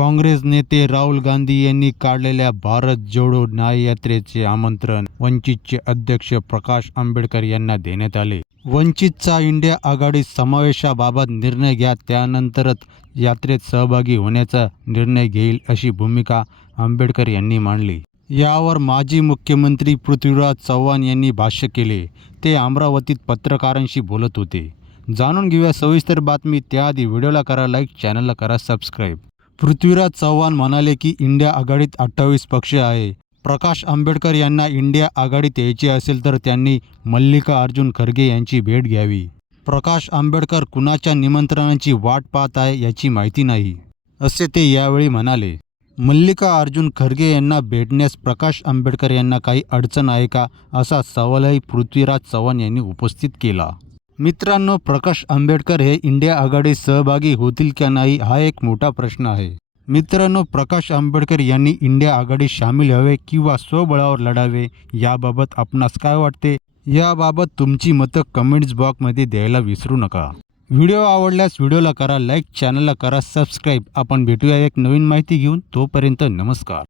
काँग्रेस नेते राहुल गांधी यांनी काढलेल्या भारत जोडो न्याय यात्रेचे आमंत्रण वंचितचे अध्यक्ष प्रकाश आंबेडकर यांना देण्यात आले. वंचितचा इंडिया आघाडीत समावेशाबाबत निर्णय घ्या त्यानंतरच यात्रेत सहभागी होण्याचा निर्णय घेईल अशी भूमिका आंबेडकर यांनी मांडली. यावर माजी मुख्यमंत्री पृथ्वीराज चव्हाण यांनी भाष्य केले. ते अमरावतीत पत्रकारांशी बोलत होते. जाणून घेऊया सविस्तर बातमी. त्याआधी व्हिडिओला करा लाईक चॅनलला करा सबस्क्राईब. पृथ्वीराज चव्हाण म्हणाले की इंडिया आघाडीत अठ्ठावीस पक्ष आहे. प्रकाश आंबेडकर यांना इंडिया आघाडीत यायचे असेल तर त्यांनी मल्लिका अर्जुन खरगे यांची भेट घ्यावी. प्रकाश आंबेडकर कुणाच्या निमंत्रणाची वाट पाहत आहे याची माहिती नाही. असे ते यावेळी म्हणाले. मल्लिका अर्जुन खरगे यांना भेटण्यास प्रकाश आंबेडकर यांना काही अडचण आहे का? असा सवालही पृथ्वीराज चव्हाण यांनी उपस्थित केला. मित्रांनो प्रकाश आंबेडकर हे इंडिया आघाडीत सहभागी होतील का नाही हा एक मोठा प्रश्न आहे. मित्रांनो प्रकाश आंबेडकर यांनी इंडिया आघाडीत सामील व्हावे किंवा स्वबळावर लढावे याबाबत आपणास काय वाटते? याबाबत तुमची मतं कमेंट्स बॉक्समध्ये द्यायला विसरू नका. व्हिडिओ आवडल्यास व्हिडिओला करा लाईक चॅनलला करा सबस्क्राईब आपण भेटूया एक नवीन माहिती घेऊन. तोपर्यंत नमस्कार.